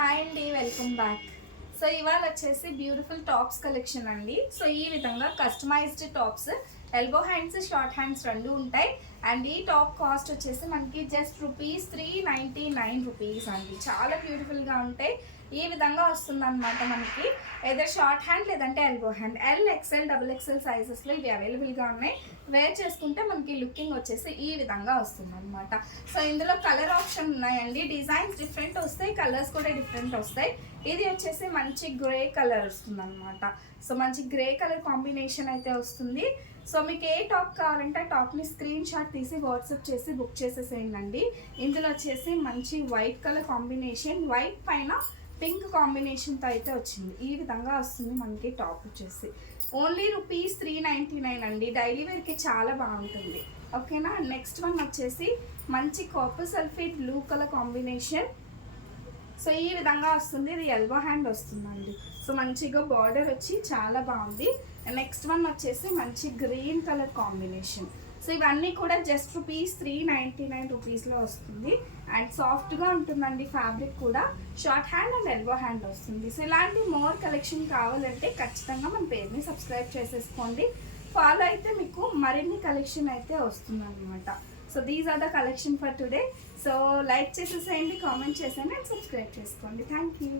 Hi అండి, welcome back. So ఇవాళ వచ్చేసి బ్యూటిఫుల్ టాప్స్ కలెక్షన్ అండి. సో ఈ విధంగా customized tops, elbow hands, short hands రెండు ఉంటాయి. అండ్ ఈ టాప్ కాస్ట్ వచ్చేసి మనకి జస్ట్ ₹399 అండి. చాలా బ్యూటిఫుల్గా ఉంటాయి. ఈ విధంగా వస్తుంది అనమాట. మనకి ఏదర్ షార్ట్ హ్యాండ్ లేదంటే ఎల్బో హ్యాండ్, XL, XXL సైజెస్లో ఇవి అవైలబుల్గా ఉన్నాయి. వేర్ చేసుకుంటే మనకి లుకింగ్ వచ్చేసి ఈ విధంగా వస్తుంది అనమాట. సో ఇందులో కలర్ ఆప్షన్ ఉన్నాయండి. డిజైన్స్ డిఫరెంట్ వస్తాయి, కలర్స్ కూడా డిఫరెంట్ వస్తాయి. ఇది వచ్చేసి మంచి గ్రే కలర్ వస్తుంది అనమాట. సో మంచి గ్రే కలర్ కాంబినేషన్ అయితే వస్తుంది. సో మీకు ఏ టాప్ కావాలంటే టాప్ని స్క్రీన్ షాట్ తీసి వాట్సాప్ చేసి బుక్ చేసేసేయండి. ఇందులో వచ్చేసి మంచి వైట్ కలర్ కాంబినేషన్, వైట్ పైన పింక్ కాంబినేషన్తో అయితే వచ్చింది. ఈ విధంగా వస్తుంది మనకి టాప్ వచ్చేసి. ఓన్లీ ₹399 అండి. డైలీ వేర్కి చాలా బాగుంటుంది. ఓకేనా. నెక్స్ట్ వన్ వచ్చేసి మంచి copper sulphate blue colour combination. So ఈ విధంగా వస్తుంది. ఇది ఎల్బో హ్యాండ్ వస్తుందండి. సో మంచిగా బార్డర్ వచ్చి చాలా బాగుంది. నెక్స్ట్ వన్ వచ్చేసి మంచి గ్రీన్ కలర్ కాంబినేషన్. సో ఇవన్నీ కూడా జస్ట్ ₹399 వస్తుంది. అండ్ సాఫ్ట్గా ఉంటుందండి ఫ్యాబ్రిక్ కూడా. Short hand and elbow hand వస్తుంది. సో ఇలాంటి మోర్ కలెక్షన్ కావాలంటే ఖచ్చితంగా మన పేజ్ని సబ్స్క్రైబ్ చేసేసుకోండి. ఫాలో అయితే మీకు మరిన్ని కలెక్షన్ అయితే వస్తుంది అనమాట. So these are the collection for today. So like చేసేసేయండి, కామెంట్ చేసేయండి అండ్ సబ్స్క్రైబ్ చేసుకోండి. Thank you.